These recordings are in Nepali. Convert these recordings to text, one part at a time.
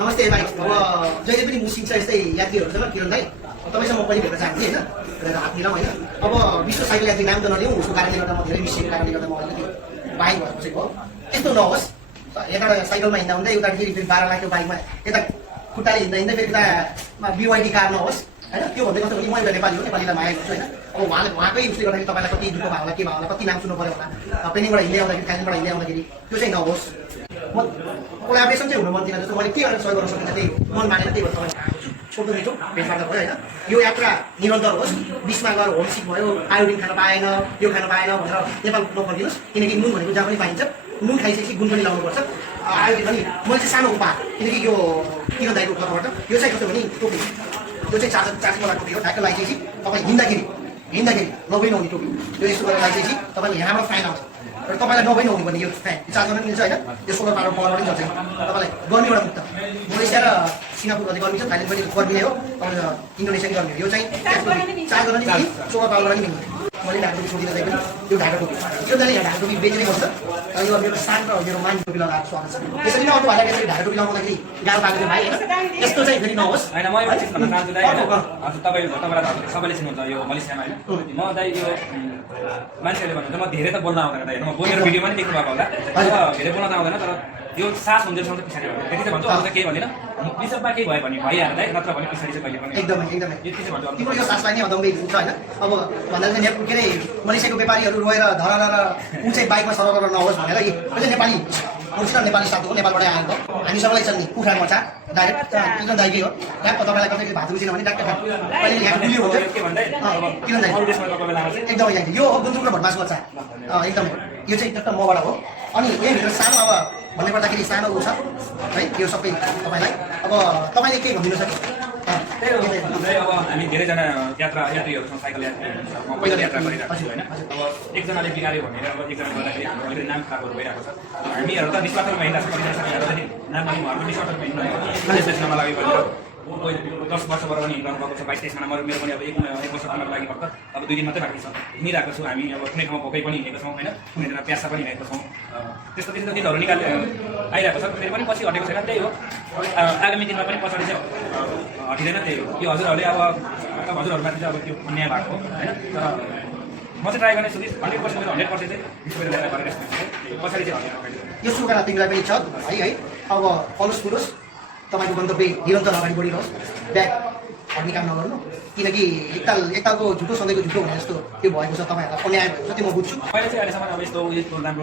नमस्ते भाइ। अब जहिले पनि मुसिन्छ यस्तै यात्रीहरूसँग किरण दाइ, तपाईँसँग म पनि भेट्न चाहन्थेँ होइन, भनेर हात मिलाउँ होइन। अब विश्व साइकल यात्री नाम त नलिउँ, उसको कारणले गर्दा म धेरै मिसिएको कारणले गर्दा म अलिकति बाइक भएको चाहिँ हो। यस्तो नहोस्, यताबाट साइकलमा हिँड्दा हुँदै उता फेरि 12 लाखको बाइकमा यता खुट्टाले हिँड्दा हिँड्दै फेरि उता BYD कार नहोस् होइन। त्यो भन्दै कस्तो भने म एउटा नेपाली हो, नेपालीलाई माया गर्छु होइन। अब उहाँकै उसले गर्दाखेरि तपाईँलाई कति दुःख भयो होला, के भयो होला, कति नाम सुन्नु पऱ्यो होला, पेनिङबाट हिँड्दै आउँदाखेरि कालिम्पोङबाट हिँड्दै आउँदाखेरि त्यो चाहिँ नहोस्। म कोलाबरेसन चाहिँ हुनु मन थिएन, जस्तो मैले के गरेर सहयोग गर्न सकिन्छ त्यही मन मानेर त्यही भएर तपाईँलाई छोटो मिठो भेट गर्दा भयो होइन। यो यात्रा निरन्तर होस्, बिचमा गएर होमसिक भयो, आयोडिन खान पाएन, यो खान पाएन भनेर नेपाल नफर्किनुहोस्, किनकि नुन भनेको जहाँ पनि पाइन्छ, नुन खाइसकेपछि गुण पनि लाउनुपर्छ। आयोडिन पनि मैले चाहिँ सानो उपहार, किनकि यो किरण दाइको तर्फबाट यो चाहिँ कस्तो भने टोपी, यो चाहिँ चार्जिङवाला टोपी हो। ठ्याक्क लगाइसकेपछि तपाईँ हिँड्दाखेरि नभई नहुने टोपी, यो यस्तो गरेर लगाइसकेपछि तपाईँले यहाँबाट फाइन आउँछ र तपाईँलाई नभई नहुने भने यो फ्यान चार्ज गर्न मिल्छ होइन। यो सोलर पावर पनि चल्छ, तपाईँलाई गर्मीबाट मुक्त। मलेसिया र सिङ्गापुर कति गर्मी छ, थाइल्यान्ड पनि गर्मी नै हो, तपाईँको इन्डोनेसिया पनि गर्मी हो। यो चाहिँ चार्ज गर्न नि सोलर पावरबाट पनि मिल्छ। मैले ढाका टोपी छोडिँदा चाहिँ पनि यो ढाका टोपी, यो दाइले यहाँ ढाका टोपी बेच्नै गर्छ। र यो मेरो सानो र मेरो मान्छे टोपी लगाएको स्वागत छ। त्यसरी नै अर्को भाइलाई यसरी ढाका टोपी लगाउँदाखेरि गाह्रो पाएको भाइ होइन, यस्तो चाहिँ फेरि नहोस् होइन। म एउटा चिज भन्न चाहन्छु दाइ, हजुर तपाईँ तपाईँलाई सबैले चिन्नुहुन्छ यो मलेसियामा होइन। म दाइ यो मान्छेहरूले भन्नुहुन्छ म धेरै त बोल्न आउँदैन दाइ, म बोलेर भिडियोमा पनि देख्नु भएको होला, धेरै बोल्न आउँदैन, तर यो सास हुन्जेलसम्म चाहिँ पछाडि हुन्छ। त्यति चाहिँ भन्छु, अरू त केही भन्दिनँ। बिचमा केही भयो भने भइहाल्छ दाइ, नत्र भने पछाडि चाहिँ कहिले पनि एकदमै यति चाहिँ भन्छु। तिम्रो यो सासलाई नै अदम्बै हुन्छ होइन। अब भन्दा चाहिँ के अरे मलेसियाको व्यापारीहरू रोएर धरार र कुन चाहिँ बाइकमा सरर नहोस् भनेर अझै नेपाली ओरिजिनल नेपाली साथी हो, नेपालबाटै आएको हामी सबैलाई छ नि कुखुरा मचा डाइरेक्ट एकदम दाइकै हो। ट्याक्क तपाईँलाई कसैले भात रुचेन भने ट्याक्क अहिले यहाँ गुलियो हुन्छ के भन्दै किन दाइ एकदमै यहाँ यो हो गुन्द्रुक र भटमासको अचार एकदमै, यो चाहिँ एकदम मबाट हो। अनि यहीँभित्र सानो अब भन्ने पर्दाखेरि सानो ऊ छ है, यो सबै तपाईँलाई। अब तपाईँले के भनिदिनु छ कि अब हामी धेरैजना यात्रीहरूसँग साइकल यात्री म पहिलो यात्रा गरिरहेको छु होइन। अब एकजनाले बिगाऱ्यो भनेर अब एकजना गर्दाखेरि हाम्रो अलिकति नाम खराबहरू भइरहेको छ। हामीहरू त निस्वार्थ महिला परिचय नाम पनि उहाँहरूको निस्वार्थ महिला नलागे भनेर 10 वर्षबाट पनि हिँड्नु भएको छ। 22-23 मा मेरो पनि अब एक वर्ष पुग्नको लागि भर्खर अब 2 दिन मात्रै बाँकी छ। हिँडिरहेको छु हामी, अब कुनै ठाउँमा भोकै पनि हिँडेको छौँ होइन, कुनै ठाउँमा प्यासा पनि हिँडेको छौँ। त्यस्तो दिनहरू निकाले आइरहेको छ। फेरि पनि पछि हटेको छैन, त्यही हो। आगामी दिनमा पनि पछाडि चाहिँ हटिँदैन, त्यही हो। यो हजुरहरूले अब हजुरहरूमाथि चाहिँ अब त्यो अन्याय भएको होइन। तर म चाहिँ ट्राई गर्ने छु कि 100% मेरो 100% चाहिँ विश्वले गरेर पछाडि चाहिँ हटेर यो शुभकामना तिमीलाई पनि छ है। अब फलोस् फुलोस्, तपाईँको गन्तव्य निरन्तर अगाडि बढिरहोस्, ब्याग हट्ने काम नगर्नु, किनकि एकतालको झुटो सधैँको झुटो भने जस्तो त्यो भएको छ। तपाईँहरूलाई अन्याय भएको छ, त्यो म बुझ्छु। मैले चाहिँ अहिलेसम्म अब यस्तो राम्रो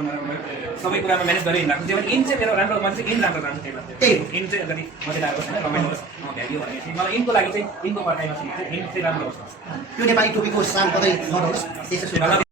सबै कुरामा म्यानेज गरेर हिँड्नु चाहिँ इन चाहिँ मेरो राम्रो, मैले चाहिँ इन राम्रो राम्रो त्यही इन चाहिँ अलिकति मजाले आएको छैन, रमाइलो होस् भ्याल्यु भने मलाई इनको लागि चाहिँ इनको पर्खाइमा चाहिँ इन चाहिँ राम्रो होस्। त्यो नेपाली टोपीको स्थान कतै नरहोस्, त्यसै